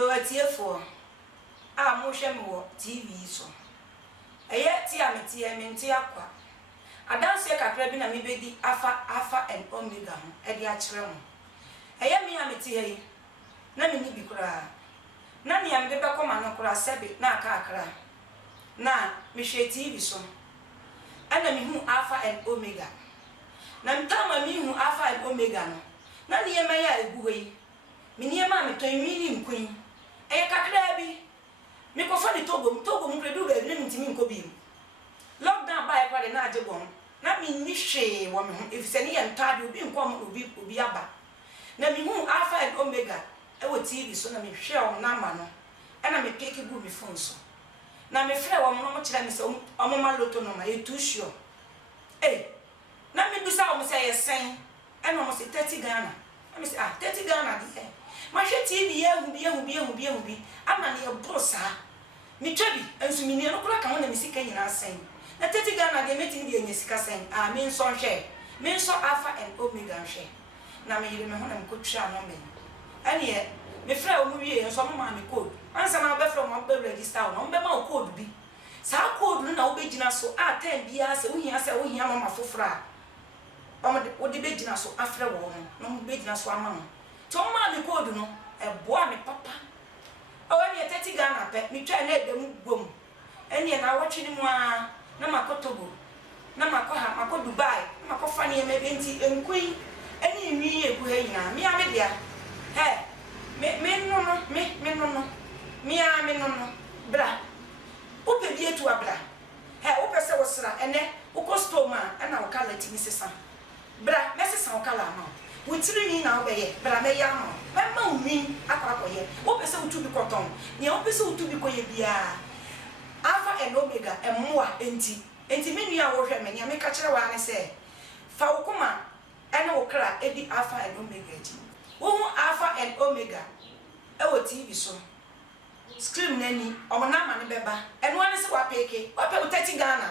Yo atiefo a mo hwe me wo TV so eye ti ameti e menti akwa adanse kakra bi na me bedi alpha and omega ho e de a kire mo eye mi ameti he na me ni bi kura na ni am de be koma no kura sebe na aka akra na me hwe TV so ana mi hu alpha and omega na ntama mi hu alpha and omega no na ni yema ya eguwe yi mi ni yema me ton wi ni nkun eye kakra bi me ko fa ni togo mu predu be ni ntimi nko bi lockdown ba e kwa de na age bon na mi ni hwe wo me hu if se ni ye ntade obi nko mo obi aba na mi hu alpha and omega e wo TV so na me hwe o na ma no e na me pick gu mi phone so na me frɛ wo mo kire me se o mo ma loto no ma e too sure na me bisa o mo se ye sen e no mo se 30 Ghana na me se 30 Ghana de ma hwe TV ye hu bi ama ne ye brosa mi twabi ensu mi ne no kura ka ho na mi sika nyina sen na 30 Ghana de meti bi enye sika sen me nso hwe me nso alpha and omega hwe na me yire me ho na me kotwa no me ane me frɛ o mu wie nso mo ma me code ansa na be frɛ mo be register o mo be ma o code bi sa code no na wo be gina so time bia se wo hia mama fofora wo de be gina so afrɛ wo no mo be gina so ama mo to ma me code no e boa me papa o ene 30 Ghana pe me twa na edem gom ene na wotwe ni mu a na makotogo na makoha mako Dubai na makofa ni me benti enkui ene nwi egu ha yina me ame dia me no bra o pe bi etu abra o pe se wo sra ene wo ko stoma na wo kala timi sesa bra me sesa wo kala ma wo tiri ni na wo be ye bra me ya ma me ma unwi akwa ye wo pe se wo tu bi koton ni wo pe se wo tu bi koye bia alpha and omega emmoa enti me nua wo hwe me nya me ka kire wa ne se fa wo kuma ene wo kra edi alpha and omega ji wo alpha and omega e wo TV so screen nani o na ma ne beba eno ane se wa peke wa pe 30 Ghana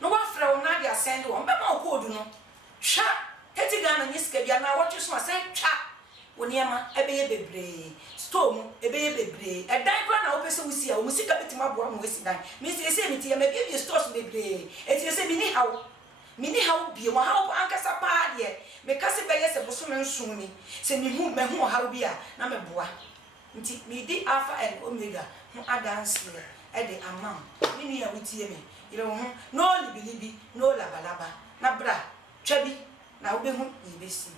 no wa fra wo na dia send wo be ma code no hwa 30 Ghana ni sika bia na wo twe so say twa wo niema e be ye bebre storm e be ye bebre e dan kra na wo pese wo si a wo sika betima boa mo wesi dan me se me tie me be stores bebre e tie se mi ni hawo bie mo hawo ankasa pa de me kase be ye se boso me nson ni se mi hu hawo bia na me boa nti me di alpha and omega ho adanse e de amam ni ni ya wutie me ire wo ho no libilibi no labalaba na bra twabi na wo be hu yebesi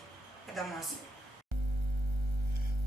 e da mase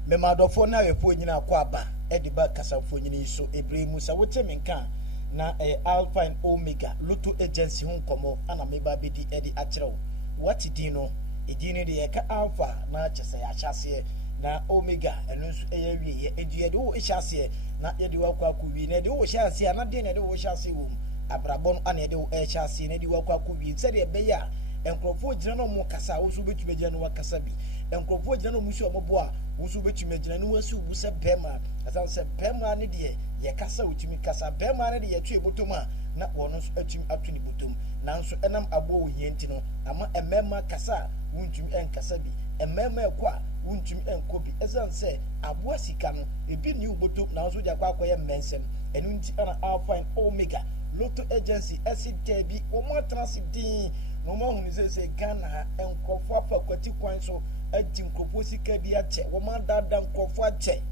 me madofo na wefo nyina akwa aba e de ba kasafo nyina so ebremu sa wote menka na alpha and omega lotto agency hu nkomo ana me ba bedi e de akyerew what dino edine de ka alpha na chese ya hyase na omega eno nso eya wie edie de wo hyase na ye de wakwa kuwi na de wo hyase na de na de wo hyase wo abrabon ana de wo hyase na de wakwa kuwi se de be ya enkrofo gina no mo kasa wo so betuma gina no wakasa bi enkrofo gina no musu omobo a wo so betuma gina no wasu bu se bema asan se bema ne de ye kasa wutumi kasa bema ne de ye tue botom a na wono so atumi atuni botom nanso enam abo wo hienti no ama emema kasa wuntumi enkasa bi emema ekwa wuntumi enkobi esan se abo asika no ebi ni botom nanso de akwa akoye mensem enu nti ana alpha and omega lotto agency acid bi o mo transidin no mo hu ni se Ghana enkofo afa kwati kwan so ati nkofo sika bi ache wo ma dada nkofo ache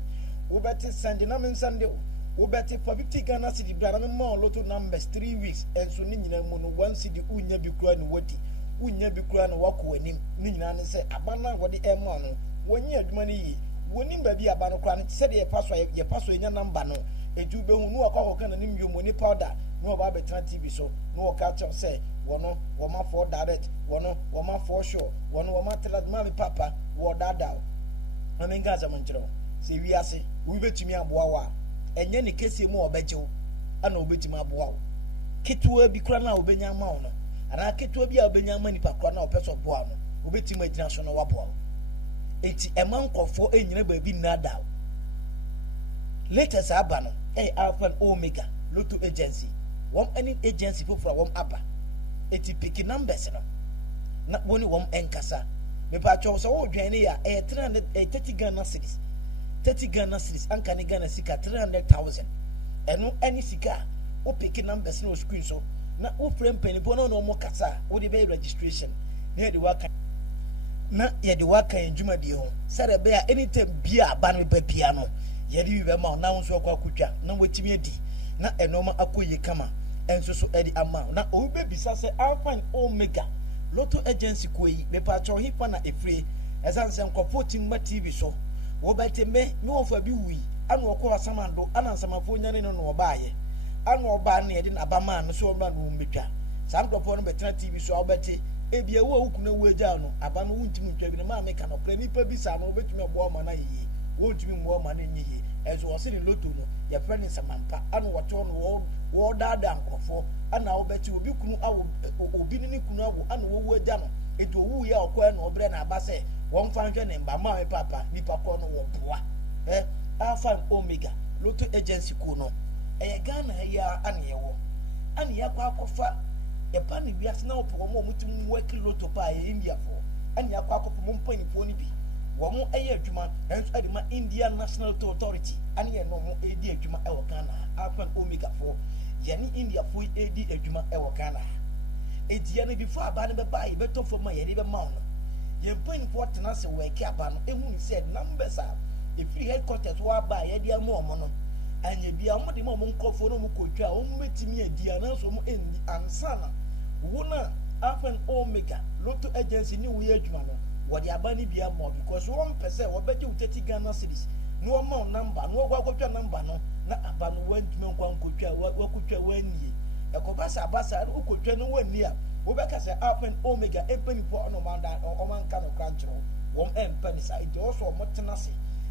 wo beti sande na men sande wo beti for 50 Ghana cedi bra na me lotto numbers 3 weeks enso ni nyina mu no 1 cedi unya bi kura ni wodi unya bi kura no wako anim ni nyina ne se abana wodi ema no wonyi adwuma ni yi woni ba bi abana kura ne se de ye paso enya number no eju be hu no akwa kan na nim yomoni powder no ba be tran TV so no ka cha say wono wo ma for direct wono wo ma for sure wono wo ma tell ma me papa wo dada o me ngaza mo nkyerɛ se wi ase wo betumi aboa wa enye ne kese mu obegyew ana obetumi aboa wo ketuwa bi kura na obenya ma wo no ana ketuwa bi a obenya ma nipa kura na opeso boa no obetumi agina so no waboa wo enti emankofo enyina ba bi nada latest aba no alpha and omega lotto agency won any agency for won aba eti pick numbers no na woni won enkasa me pa cho so wo dwan ne ya 330 Ghana cedis 30 Ghana cedis anka ne Ghana sika 300,000 eno any sika o pick numbers no screen so na o frame penny no no mo kasa o de be registration na ye de waka na ye de waka enjuma de ho sare be anytime bia aba no be bia no ye de be ma na nso akwa kutwa na watimi adi na enoma akoye kama enso so edi ama na o be bisa se Alpha and Omega Lotto agency koi me pa cho hipa na efre esanse nkofo timma TV so wo betembe me wo fa bi wi anu okọ asamando ana nsamafo nyane no no obaaye anu oba na ye de na abama no so oba no mbetwa sankofo no betena TV so obeti ebia wo okuna wo agya no aba no wuntimi ntwa bi na ma me ka no kra nipa bi sa no obetumi abo ma na yiyi wo ntimi mo ma na nyiyi ezo wo se ni Lotto no ye friend nsamampa anu woto no wo dada nkofo ana obeti obi kunu awo obi ni kunu awo ana wo agya no eto wu ya okọ na obre na aba se won fa nhwe ne mba ma papa nipa ko no wo boa Alpha and Omega Lotto agency ko no Ghana ya ane yewo ane ya kwa akofa e pa ne biase na opo mo mutum work Lotto pa India for ane ya kwa akofa mo mpanifo ni bi wo mo adwuma enso ade ma Indian National Authority ane ye no mo edi adwuma e wo Ghana Alpha and Omega for yani India for edi adwuma e wo Ghana edi ya ne before aba ne be ba e beto for ma ye ne be ma no ye mpanifo tena se work aba no ehun said numbers are if free headquarters wa ba ye dia mo no anya bia mo de mo nkofo no mo kotwa o metimi adia na so mo endi ansana wo na Alpha and Omega Lotto agency ni wo ye adwuma no wo de aba ni bia mo because one person wo beje 30 Ghana cedis no wo number no wo kwatwa number no na aba no wantumi nkwa nkotwa wo kotwa wani e ko basa wo kotwa no wani a wo be ka se Alpha and Omega epani po no manda o man ka no krancho wo empani sa it also mo tenase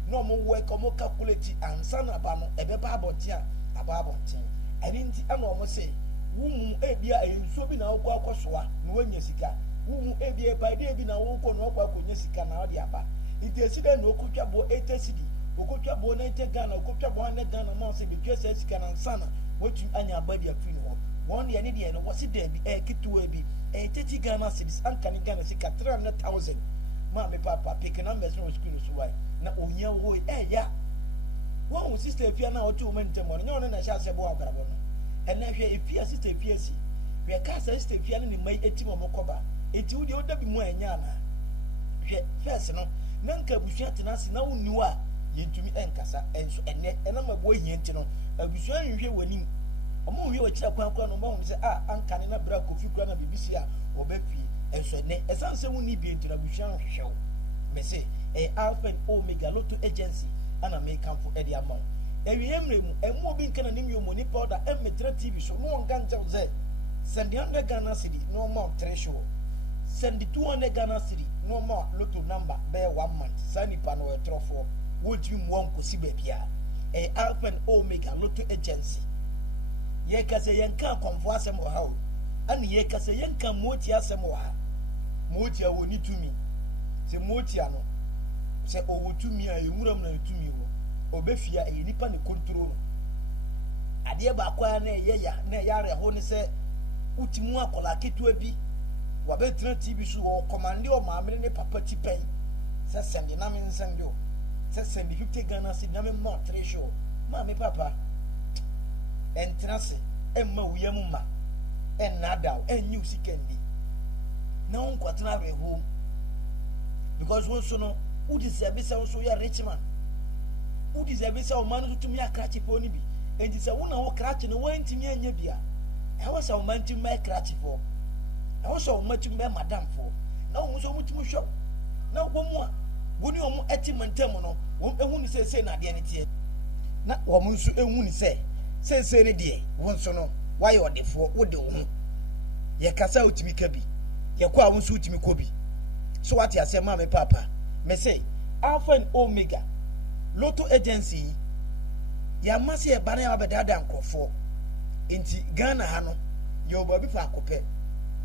no mo work mo calculate ansana aba no ebe ba abonti a aba abonti eni nti ana mo say wumu ebia enso bi na wo akosoa no wanya sika wumu ebia ba de bi na wo ko no akonya sika na odi aba nti eside no okotwa bo 80 cedi okotwa bo 90 Ghana okotwa bo 100 Ghana ma say bi twese sika na ansana wotu anya aba dia free no won de ne de no wose da bi kituwa bi 30 Ghana cedis anka ne Ghana sika 300,000 ma me papa pick numbers no school so why na onya wo ya won sister fia na otu mentemo no no na sha se bo abrabo no ena hwe efia sister fia si hwe ka sa sister fia ne mai etimo mokoba enti wo de oda bi mu anya na hwe first no na nka busua tena si na wonu a yentumi enkasa enso ena mabo hia enti no abusua nhwe wani omo hwe wo kira kwa no mo se anka ne na bra kofi kura na bibisi a obefi enso ne esanse woni bi enti na busua nhwe me say Alpha and Omega Lotto agency ana me come for edi amount ewiyemremu emu obi nkana nim yo money powder emetra TV so no ngan tell say send 100 Ghana cedi no more threshold send 200 Ghana cedi no more Lotto number be 1 month sani pa no etrofo woji mu won kosi ba bia Alpha and Omega Lotto agency ye kase yenka konfo asem wo ha o ani ye kase yenka moti asem wo ha moti a woni tumi se moti ano se owotumi a emuram na tumi wo obefia e nipa ne control ade ba kwa na ye ya na yare ho ne se utimu akola ketua bi wa betra TV so wo commande o maamre ne papa tipen se sende na me nsende o se sende 50 Ghana si na me mo threshold ma me papa entrance emma wiyam ma enada enyu sikendi na on kwatena be home because one so no who deserve say so you rich man who deserve say o man to me akrachi po ni bi enti say wona wo krachi no wantimi anya bia e wo say o man timi me krachi po e wo say o man timi me madam po na wo so mutimi hwo na wo mu a woni o mu eti mantem no wo ehu ni say na de ne tie na wo mu so ehu ni say ne de wo so no why you de fo wo de wo hu ye kasa utimi ka bi ye kwa wo so utimi ko bi so what you say mama papa me say Alpha and Omega Lotto agency ya mase e bana ya bedada nkofo enti Ghana ha no ye obabi fa akopɛ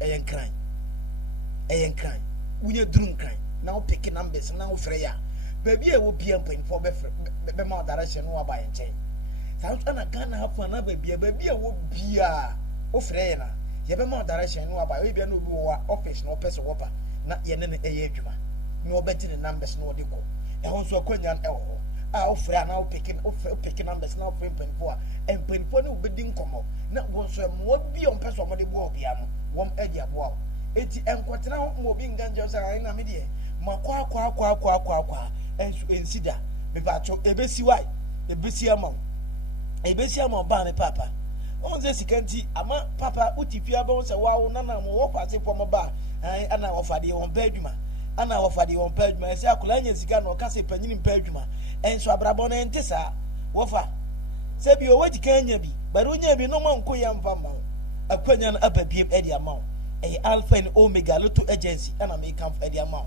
eyen kran unye drum kran na o pick numbers na o frɛ ya baby e wo bia mpan fo be ma direction no aba yenchen sa na Ghana ha fa na baby e wo bia o frɛ ya na ye be ma direction no aba we bia no obi wo office no person wo pa na ye ne eye adwuma no obeti ne numbers no de ko e ho so akwanya e ho ofra na opeke numbers na ofra mpanfo a mpanfo ne obedi nkomo na won so mo bi on person mo de bo obia no won edi abo eti enkotena ho mo bi nganje so ai na me de makwa ensu ensida me ba cho ebesi wai ebesi ama ba me papa on ze sikanti ama papa utifia ba won se wa wo nana mo wo kwase fo mo ba ai ana ofade won badwuma ese akula nya sika no ka se panyini badwuma enso abrabo na ntisa wofa se bi o wadi kanya bi baro nya bi no manko ya mfa ma akwanya na ababiem edi ama Alpha and Omega Lotto Agency ana me kan edi ama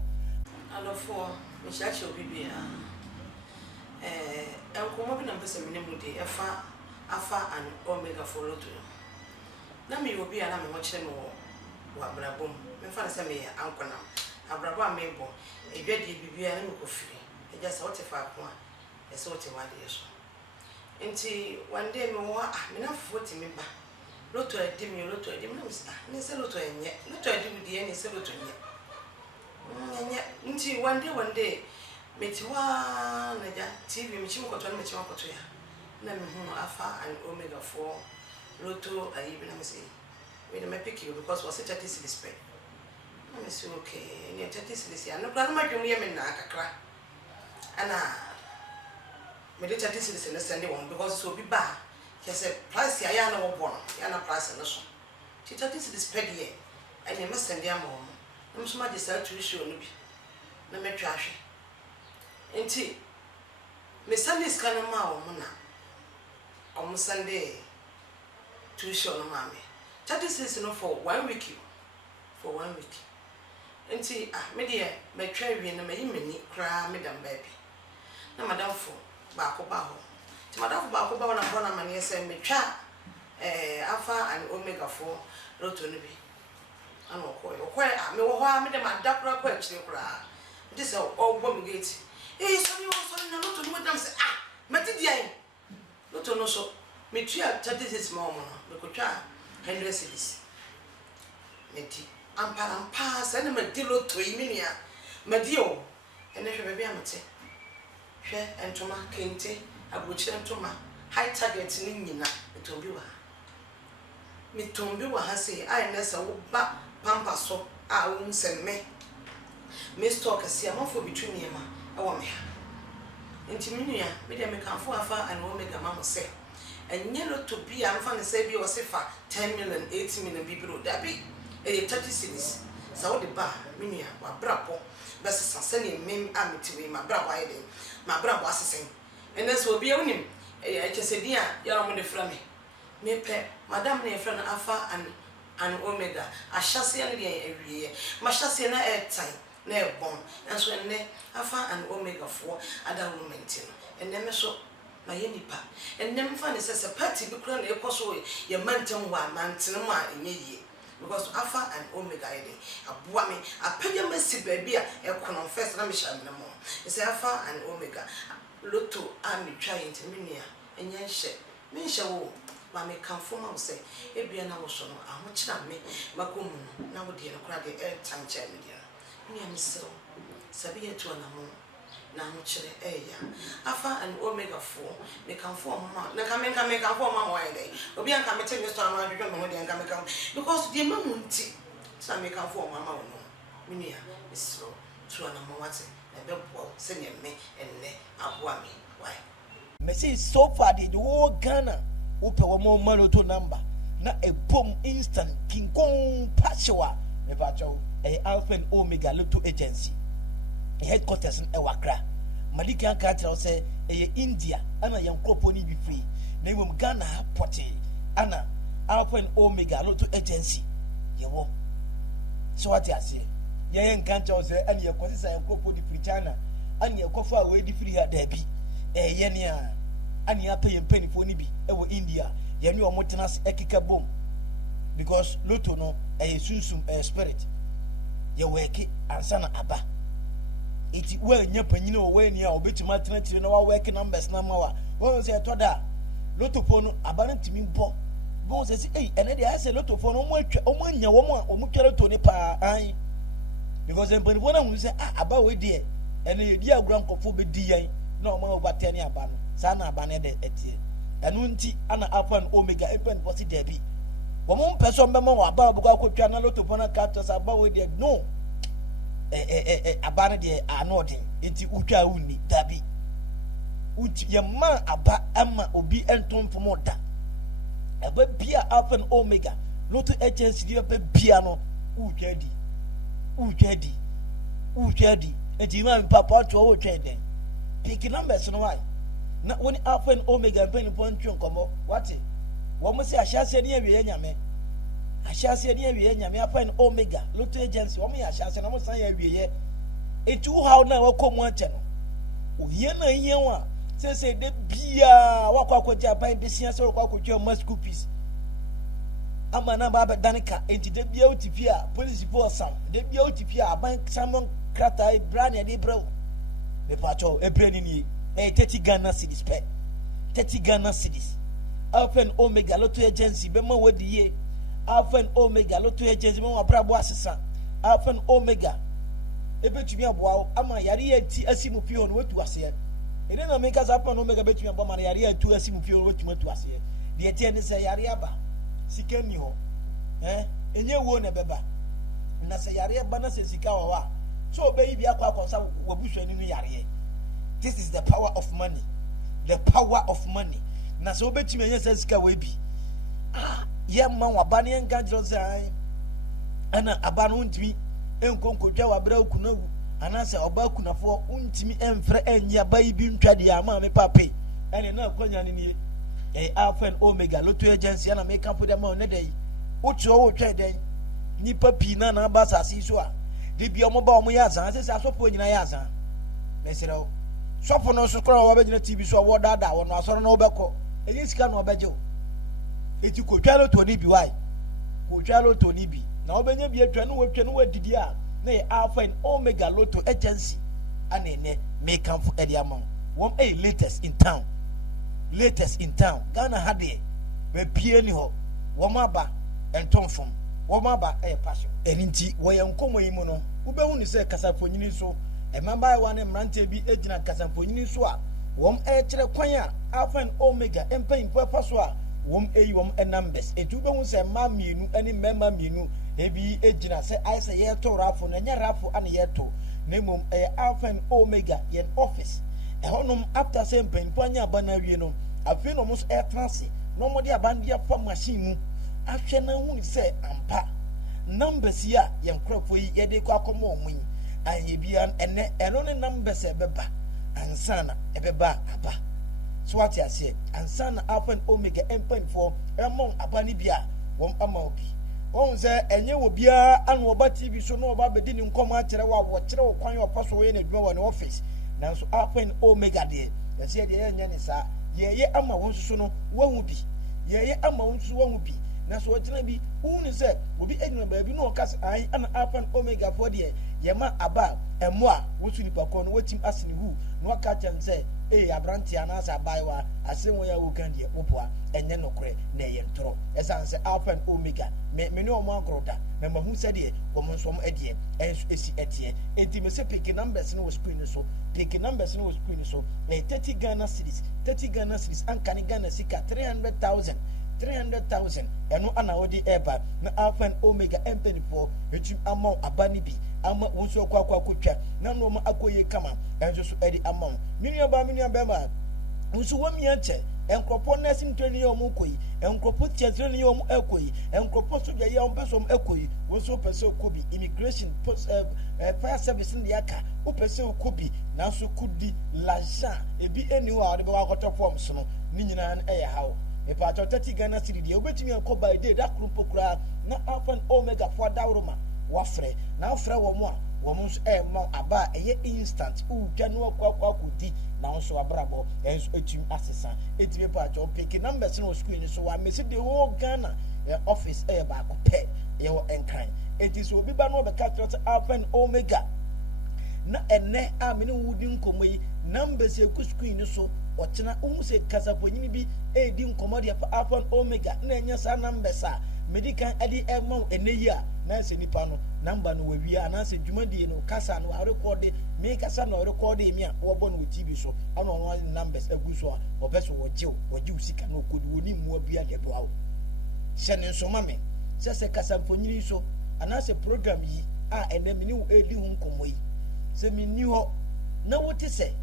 alofo me shache obibia enkomo bi na mpese menemu de efa Alpha and Omega for Lotto na me obi ana me ho kire no wa brabom me fa na se me ankona abrabo amebo edwade bibia na me kofiri eja se wote fa ko a ese wote wade yeso enti one day me wo me na fofo me ba Lotto edi me na me sa ne se Lotto enye Lotto edi budi ene se Lotto enye nti one day metiwa na ja TV michimu koto na michimu koto ya na me hu Alpha and Omega for Lotto ayi bi na me say we dey pick you because was it 30 cedis pay na me say okay ni 30 cedis ya no plan ma dwom ye me na kakra ana me dey 30 cedis na send won because so bi ba kese price ya na wo bon ya na price na so 30 cedis pay dey ani me send ya mo no so ma dey say tuition no bi na me twa hwe enti me Sunday scan ma o mo na o Sunday tuition no ma me 36 no for 1 week enti me dey me twa wi na me yimani kra me dam baby na madam fo ba ko ba ho ti madam fo ba ko ba na bona ma ne se me twa Alpha and Omega for Lotto no bi ana ko me wo ho me dem adakra ko akire kra this all go me gate so na Lotto no dam se mati dia Lotto no so me twa 36 mo mo no me ko twa 100 cedis meti ampa se na me di Lotto iminia me di o ene hwe bia mate hwe entoma kente abuchire entoma high target ni nyina metombi wa ha sei ai na se wo ba pampa so a wo nsemme me stock se amafo between yema e wo me ha enti minua me de me kanfo Alpha and Omega mamo se enye Lotto bi amfa ne se bi wo se fa 10 million 8 million bibiro da bi 30 cedis sa wo de ba minua wa brapo bese sase ne mem ametiwe ma brabo ayede ma brabo asesen ene so obi ewunim echesedia ya mo de fra me pe madam ne fra na Alpha and Omega ashase ne de ewie ma shase na airtime na ebon enso ene Alpha and Omega for ada moment no ene me so na ye nipa ene mfa ne se party bi kura na ekoso ye mantam wa mantene mu a enye yie because Alpha and Omega ide aboa me apagya masi baby a ekono first na me sha me mo ese Alpha and Omega Lotto ami twa intimia enye hye me hye wo ma me kanfo ma wo se ebia na wo so no aho kira me makomu na wo de no kura de tanche me dia me am so sabi etu na mo na ho kire eya Alpha and Omega for me kanfo ma na ka me kanfo ma mo ide obi an ka me tell me so na adwo no de an ka me kan because de ma munti sa me kanfo ma wo no me nia so tu na mo wate ebebo se nye me enne aboa me why me say so far the whole Ghana ope wo mo Lotto number na a boom instant king kong paswa me pa chow Alpha and Omega Lotto Agency headquarters in Ewakra malika ka tell say India ana yankropo ni bi free na imom Ghana poti ana Alpha and Omega Lotto Agency yewo so what you say ye nkancha say ani yakwose say yankropo di free China ani yakofo a we di free ha da bi ye ne a ani apay mpanifo ni bi ewo India ye ne omotenas ekika bom because Lotto no sunsum spirit ye weki ansana aba iti we nya panyine o we ni a obetima tenatire na wa work numbers na ma wa won say to da Lotto po no aba na timi bo bon say ene de ase Lotto po no mo atwa o mo nya wo mo o mo twere to ni pa an because empanifo na hu say aba we de ene ye di agran kofo be di yan no ma overturn aba no sa na aba na de etie enu nti ana alpha and omega epen posi debi wo mo person be ma wa aba obugo akotwa na loto pona captors aba we de no aba na de anodin nti utwa unni dabi uti ye ma aba ama obi entom fomo da aba bia alpha and omega loto agency di aba bia no utwadi enti ma papa to wo tweden pick numbers no why na when alpha and omega pen point nkomo what wo mo se ahyase ne awie nyame alpha and omega loto agency wo mo ya ahyase na mo san ya awie enti wo how na wakomu anche no ohie na hie wa se de bia wakwakwagya ban besia se wakwakotwa masku piece ama na ba danika enti de bia utipia police force sam de bia utipia aban samon krata brand de bro me pacho ebrani ni 30 Ghana cedis pe 30 Ghana cedis alpha and omega loto agency be ma wadi ye alpha and omega loto agency me wa brabo asesa alpha and omega ebetumi aboa ama yare enti asimu pio no watu ase ene na make us alpha and omega betumi aboa ma yare enti asimu pio no watu ase de tie ne se yare aba sika ni ho enye wo na beba na se yare aba na se sika wo wa so obeyi bia kwa sa wabusu ani no yare. This is the power of money. Na so obetumi enye se sika we bi ye man wa ba ne enga jiro se ana aba no ntimi enkonkotwa wa bra okunawu ana se oba kunafo ntimi enfre enye aba yi bi ntwade ama me pape ene na akwanya ne nie alpha and omega loto agency ana make up for them on day uchi o twa den nipa pi na na ba sase so a de bia mo ba o mo ya zan se asofo nyina ya zan mesero sofo no so kora wa be nyina tv so wo dada wo no asoro no obekọ eyi sika no obeje o eti ko twa loto ni bi why ko twa loto ni bi na obenya bi atwa no wadidi a na alpha and omega loto agency ana ene make up for the amount one latest in town Ghana hade we pie ni ho wo maba entonfom wo maba passion eninti wo yenkomo yi mu no wo behu ni se kasafonyini so emamba wa ne mrante bi ejina kasafonyini so a wom kire kwan a alpha and omega empan papa so a wom wom numbers etu behu se ma mienu ani mema mienu ebi ejina se aise ye to rafo na nya rafo ana ye to na mom alpha and omega yen office ehonum after say mpan panya abana wie no afi no mus trance no mo de abandia fa machine mu ahwe na hu se ampa numbers ya yen krofo yi ye de kwa komo omun anye bia eno ne numbers ebeba ansana ebeba aba so what you say ansana alpha and omega m.4 emon abani bia won ama obi won se enye wo bia anu oba tv so no oba bedi ni nkomo akere wa wo kire wo kwan yo paso we na adwuma wo ne office na so alpha and omega de ye se de ye nya ne sa ye ama won susu no wahu bi ye ama won susu wahu bi na so wotena bi unu se obi edina ba bi no kas ai ana alpha and omega for de ye ma aba emo a wosu nipa ko no wotim asini hu no aka chan se abranti anasa abaiwa asenwo ya wokan de opoa enye nokre na ye ntoro esan se alpha and omega me no mo agroda na mahu se de wo mo nso mo edie enso esi etie enti me se pick numbers no screen so pick numbers no screen so 30 Ghana cedis ankani Ghana sika 300,000 eno ana wodi eba na alpha and omega m.4 etu amount abani bi ama wonso kwa kotwa na no ma akoye kama enso so edi amount minia ba ma wonso wami anche enkropo nasim treni yo mu koyi enkropo tiatreni yo mu ekoyi enkropo so ya yo peso ekoyi wonso peso kobi immigration post fire service ndi aka o peso kobi na so kudi l'argent ebi eniwa ade ba kwato forms no ni nyina na hawo epa 30 Ghana cedi de obetumi anko by day da krumpokura na alpha and omega for dawroma wafre na afre wo mo a wo mo so mo aba instant u twa kwa kudi na nso abrabo enso etum asesa etime pa cho pick numbers no screen so wa message the whole Ghana office ba ko pe wo enkan it is obi ba no be catch alpha and omega na ene a me no wudi nkomoyi numbers e ku screen so ochina se kasafonyini bi edi nkomodi alpha and omega na enya sa numbers a medical edi emo eneyi na se nipa no number no wawie anase dwumadie no kasa no record me kasa no record mi a wo bo no TV so ana ono numbers agu so a obeso wo jiw sika no kodi woni mu abia de do awo hyene nso mame se kasa mfonyiri so anase program yi a enemi ni edi hu nkomo yi se mi ni ho na wote se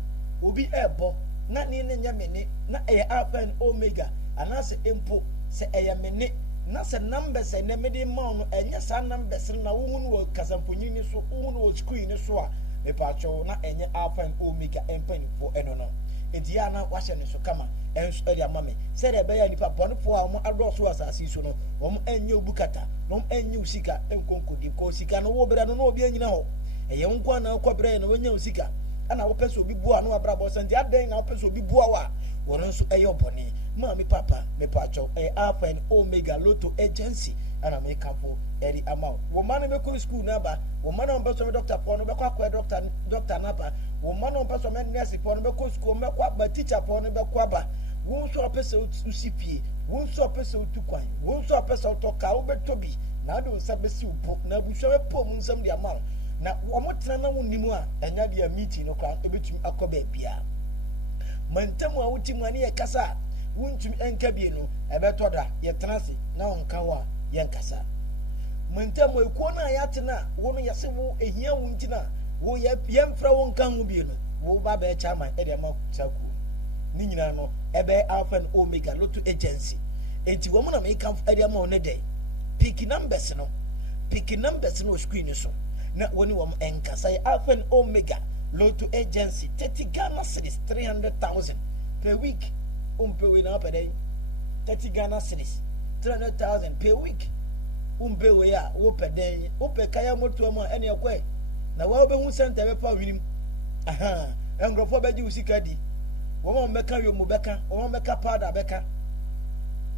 obi ebo na ni ne nyamene na eye alpha and omega anase empo se eye mene na se numbers ene mede ma no enya sa numbers na wo hunu wo kasamponyi ni so wo hunu wo screen ni so a me pa cho na enye alpha and omega empan fo eno no edi ana wahye ne so kama enso eri amame se de be ya nipa bonfo a mo adoso asasi so no wo enye obukata wo enye usika enkonkodi ko sika no wo bere no na obi anyina ho eye nkwa na akobere no wonya usika ana wo pese obi bua no abra bo senti aden na wo pese obi bua wa wono nso eye obone Mami papa me pacho Alpha and Omega Lotto Agency ana me kampo eri amount wo man me ko school na ba wo man on person doctor po no be kwa doctor na ba wo man on person nurse po no be ko school me kwa ba teacher po no be kwa ba wo so pese usipie wo so pese utukwan wo so pese otoka wo betobi na do nsa besi upo na buhwe po mu nsam dia ma na wo motena na wonimu a enya dia meeting no kwa ebetumi akoba bia mantamu a wotimu ani e kasa wuntum enkabi no ebeto da ye tenase na onka wa ye nkasa mantam ekuo na ya tena wo no yase wo ehia wuntina wo ye mfra wo nka ho bi no wo ba ba chairman e de ma saku ni nyina no ebe Alpha and Omega Lotto Agency enti wo mo na me kan e de ma one de pick numbers no screen so na woni wo enkasa Alpha and Omega Lotto Agency 30 Ghana cedis 300,000 per week umpewe na pede 30 Ghana cedis 300,000 per week umpewe ya wo pede upe kaya moto ama ene yakwe na wa obe hu center be pa winim aha engrofo beji usika di wo ma meka yo mu beka wo ma meka powder beka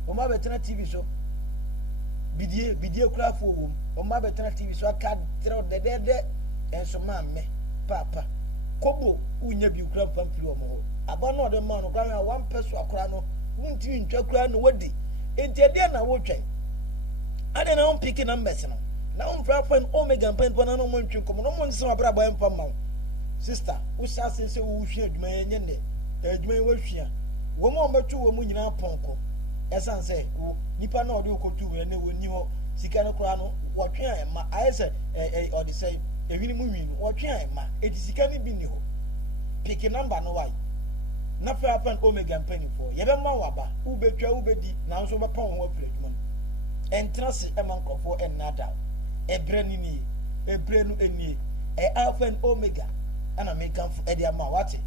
wo ma betena TV so bidie kura fo wo wo ma betena TV so aka tro de enso ma me papa kobo unya bi kura pamfiri wo mo aba no de man no kwa one person akora no wunti ntwa kura no wadi enti ade na wotwen ade na on pick numbers no na on fra fan Omega pen pon na no montwe komo no mon se abra ba empa ma sister wo sha sense wo hwe aduma yenye ne aduma wo hwia wo mo metu wo mu nyina ponko esan se wo nipa na ode okotu we ne woni ho sika no kura no wotwe an ma ayese ode say ewini mu nwinu wotwe an ma edi sika ni bi ni ho pick number no why na fa Alpha and Omega mpani for ye be ma waba ubetwa ubedi na nso be pon ho afre dum entrance e man krofo enada ebre ni ebre nu eni Alpha and Omega ana me kan e de ama wate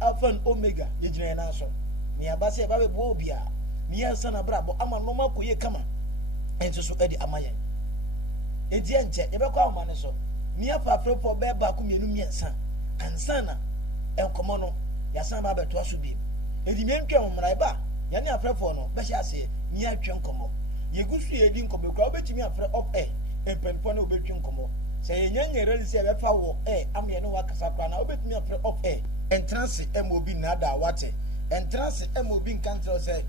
Alpha and Omega ye gina na so ni abase e ba be bo bia ni yansa na bra bo ama no makoye kama ento so e de ama yen edi enche e be kwa ama ne so ni afa afrefo be ba ku mienu miensa ansana enkomo no yasan ba beto aso bi edi mentwe omra ba ya ne afrefo no be hia se ni atwe nkomo yegusu edi nkomo kwa obetimi afre up empenfo na obetwe nkomo se yenye reli se be fa wo amye no wakasa kwa na obetimi afre up entrance mob na da wate entrance mob nkantre se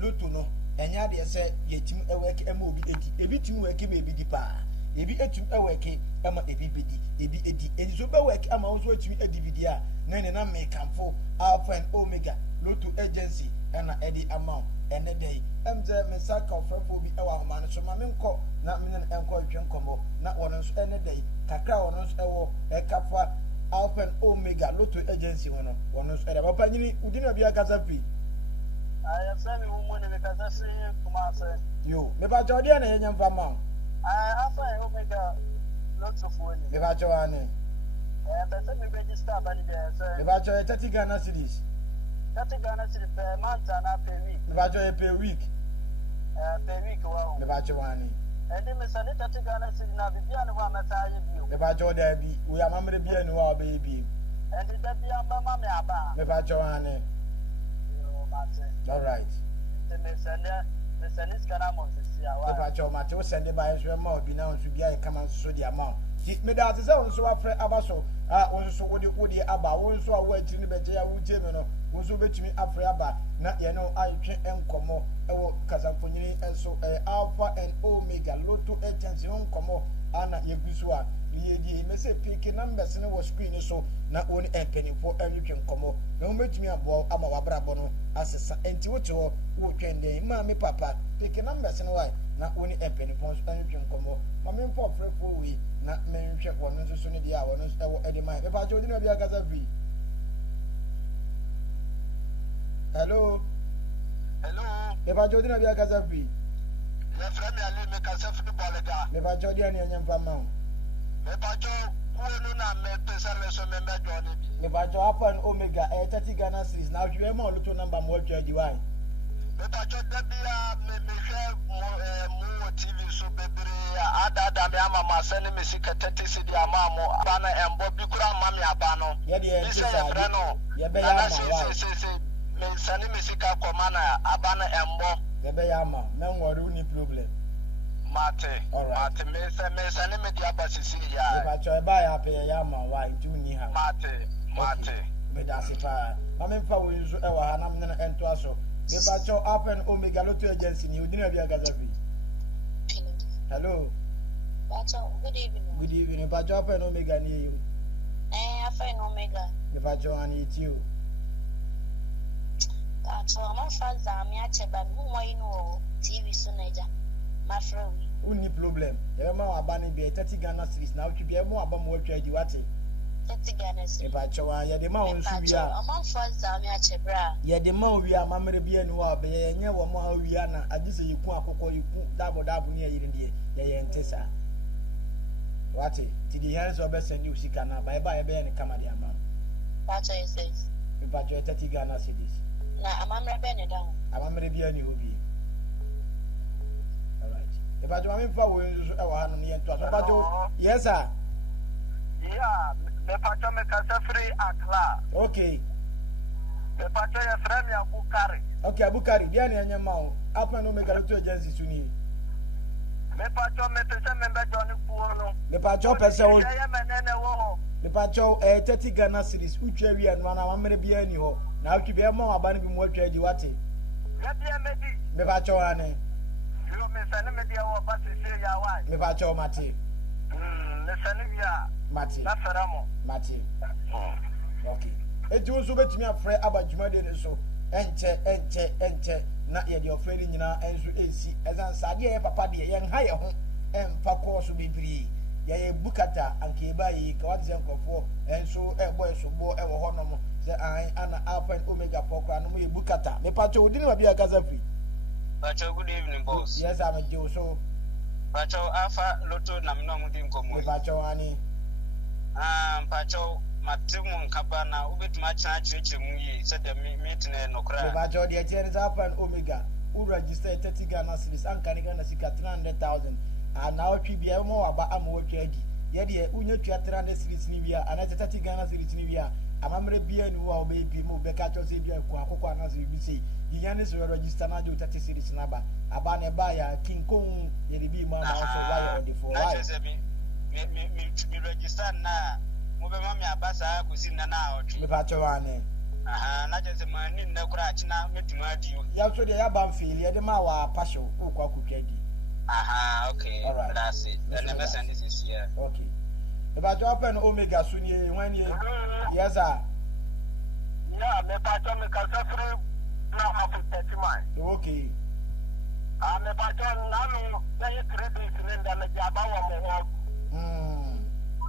Lotto no enya de se yetim ewek mob edi ebitim weke be bi di pa ebi etum eweke ama ebi bedi ebi edi enzo be weke ama wo so etumi edi bidi a na me kamfo Alpha and Omega Lotto Agency na edi amount ene dey emze me saka ofrefo bi ewa homa no so ma me nko na me ne enko twen komo na wono nso ene dey kakra wono nso ewo ekafa Alpha and Omega Lotto Agency wono nso ede papa nyini udi na bia kasa fi I say me wo ne me kasa se kuma se yo me ba jodi na yenya mfa ma Alpha and Omega Lotto for ni me ba jodi but me register ba ni there say me ba jodi 30 Ghana cedis 30 Ghana cedis per month and per week me ba jodi per week wow me ba jodi and me say 30 Ghana cedis na bibia no wa meta ye bio me ba jodi bi we amamre bia ni wa ba bi and the bia ba me aba me ba jodi all right me say Misanis kana mo sisi awa. Papa cho mate wo send by so ma obi na nso bia e kama so di ama. Ti me da se nso afre abaso wonso wodi aba wonso a wo akiri ne beje ya wutie me no wonso betumi afre aba na ye no ayetwe enkomo ewo kasafonyini enso Alpha and Omega Lotto agency enkomo ana yeguso a ye di me se pick numbers ne wo screen so na woni empenifo anwetwe enkomo na wo betumi abo ama wabrabo no asesa enti wote ho wo twende ma me papa pick numbers ne why na woni empenifo anwetwe enkomo ma me mpo frefo wi na menhwe wono nso ne dia wono ewo edema me pa jodi na bia gaza free. Hello. Me pa jodi na bia gaza free. Me friend me ale me kasa football ga. Me pa jodi ani anya mfa ma. Me pa jo kuonu na me pesa me so me mejo ni bi. Me pa jo Alpha and Omega 30 Ghana series now you ma luto number mo twa di why. Me pa jo da bia me hwe mo TV so bebre ada me ama ma sene me sika 30 cedi ama mo bana embo bi kura ma me aba no. Ye de e say no. Ye be ya ma. Me sene me sika koma na aba na embo. Ye be ya ma. Men worry ni problem. Mate. Mate me sene me dia basisi ya. Me pa jo e ba ya pe ya ma why do ni ha. Mate. Me da se pa. Ma me fa wo yuzu e wa ha na me na ento aso. Me pa jo Alpha and Omega Lotto agency ni odina bia gaza free. Hello. Good evening. Good evening. Pa jo Alpha and Omega ni you. Alpha and Omega. Me pa jo ani you. My friends are me at but who I know TV Sunaja. My friend. Uni problem. Ye ma wa bani be 30 Ghana series now to be mo aba mo twa di wate. 30 Ghana series. E ba chowa ye de ma won su wi a. My friends are me at bra. Ye de ma wi a mamre bi ani wa be ye nye wo mo ha wi a na agi se yiku akokọ yiku dabo ne yire ndie ye ntesa. Wate ti di yan so be send you sika na bye bye be ne kama de ama. Pacho says. E ba cho 30 Ghana series. Na amamre be ne down. Amamre bi ani hobi. All right. E ba jo ma me fa wo nso e wa ha no ne ento aso ba jo. Yes sir. Yeah, me pacho me kasa free akla. Okay. Me pacho ya friend ya Bukari. Okay, Abukari, bia ne anya ma o. Alpha and Omega Lotto agency suni. Me pacho me pese me be Johnny Kuono. Me pa cho pese o. Ya menene wo ho. Me pa cho 30 Ghana series utwa wi anu na mamre bia ni ho. Na utwa bia ma aba ne bi mo atwa di wate. Ya bia me di. Me pa cho ane. Yo me sene me dia wo ba se ya wa. Me pa cho mate. Me sene ya. Mate. Na feramo. Mate. Okay. Eti wo so betumi afre abadwuma de ne so. Enche na ye de ofre ni nyina enso esi. Ezan sade ye papa de ye nha ye ho. Emfa ko so bibiri. Ye bukata anke ba yi ka wate nkofo enso boy so bo wo ho no mo. Se an ana Alpha and Omega pokra no mo ye bukata. Me pa cho odi ne ma bia kasa free. Pacho, good evening, boss. Yes, I'm a Joe. So, Pacho, Alpha, Lotto, Namino, Mudinko. Pacho, Annie. Pacho, Matimum Cabana, Ubit Macha, Church, said the meeting and no cry. Pacho, the attendance Alpha and Omega, who registered 30 Ghana cities and Canadian Sika 300,000. And now PBM more about Amo Trade. Yet, Unya 300 cities Nivia, and at 30 Ghana cities Nivia. Amamre bia ni wa obebi mo be ka cho se bia kwa akokwa na se bi sei yinyane so register na do 30 series number aba na ba ya King Kong ye bi ma ma so why or the for why me register na mo be ma me abasa ko sin na na otwe me pa cho ane na je se ma ni na kura chi na metuma adi ya so de ya ban feel ye de ma wa passion o kwa kutwa di okay right. That's it the message is here okay. About Alpha and Omega Sunny, when you yes, sir. Yeah, me pacho me kasa free now after 30 miles. Okay. Me pacho nanu na 3 days in the jaba wa mo.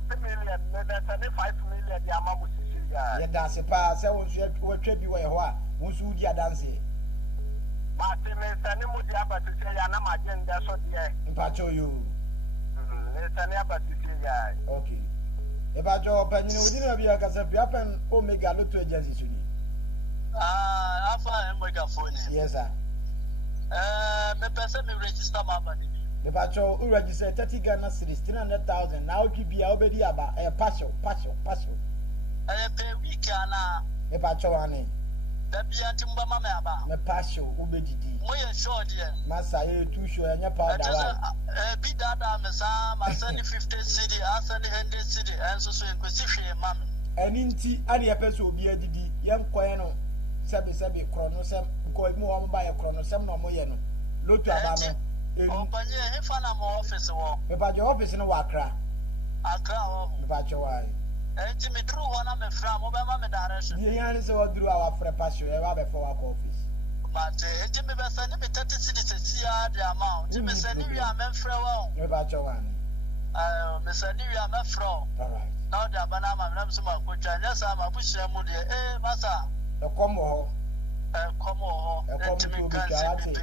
2 million, me 5 million ya mamu sisi ya. Ya dance pa, se won so we twa bi wo ye ho a, won so di dance. Ba te me sane mu di aba sisi ya na ma je nda so die. Mpacho you. Okay. About your opinion, we didn't have your Casapiapan Omega Lotto agency. Alpha and Omega phone. Yes, sir. Me person me register my money. About your register 30 Ghana cities, 300,000. Now to be already about a partial. I pay week About your money. da bia timba mama aba me passion obedidi mo ye sure dear masa ye too sure anya powder wa bi dada me sa ma send 50 cedi a send 100 cedi enso so enkwesi hwe mama ani nti ani ye pese obi adidi ye nkoye no sebe krono sem ko mu wa mba ye krono sem no mo ye no lotu aba no opanye he fa na mo office wo me ba je office no wa Accra wo me ba che wa enti me dru ho na me fra mo be ma me direction ye yan se wa duru awa frɛ passion ye wa be for wa office but enti me be send me 30 cedi sia the amount enti me send wi a me fra wo me ba che wa me send wi a me fra all right now the abana ma me so ma ko twa nya sa ma bushia mu de masa e komo ho komo ho enti me kan se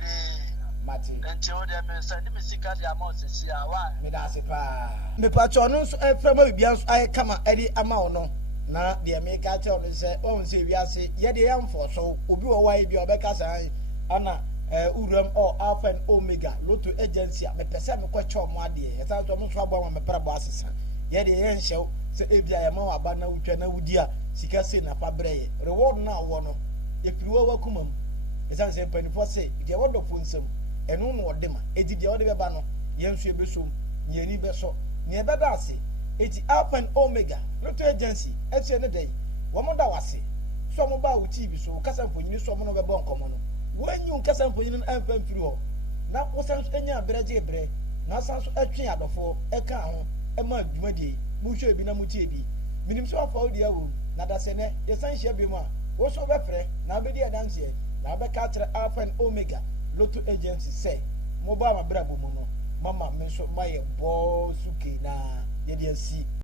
mati enti o de me send me sika the amount sia wa me da se pa me pa cho no so e fra ma bibia so ay kama edi ama ono na de me ka che ono se on se wiase ye de yam for so obi wo wai bi obeka san ana uram o Alpha and Omega Lotto agency me pese me ko che omo ade ye san to mo so abo ma me pra bo asesa ye de ye nhyew se ebia ye ma wa ba na wutwa na wudi a sika se na pa breye reward na wo no e priwo wa kumam ye san se panifo se de wodo fo nsam enu no ode ma edi de ode beba no ye nso ebesom nyeni beso ne ebeda ase eti Alpha and Omega Lotto agency etie ne dey wo mo da wase so mo ba wuti bi so kasa mfonyini so mo no bebo nkomo no wanyu kasa mfonyini amfa mfiri ho na wosan so enya abereje ebre na san so atwe adofo eka ho ema adwuma die mu hwe bi na mu tie bi minim so afa odi awo na da se ne yesan hye bi mu a wo so befre na bedi adanse na be ka tra Alpha and Omega Lotto agency say mo ba ma brabo mu no mama me so maye bo suke na ye de asi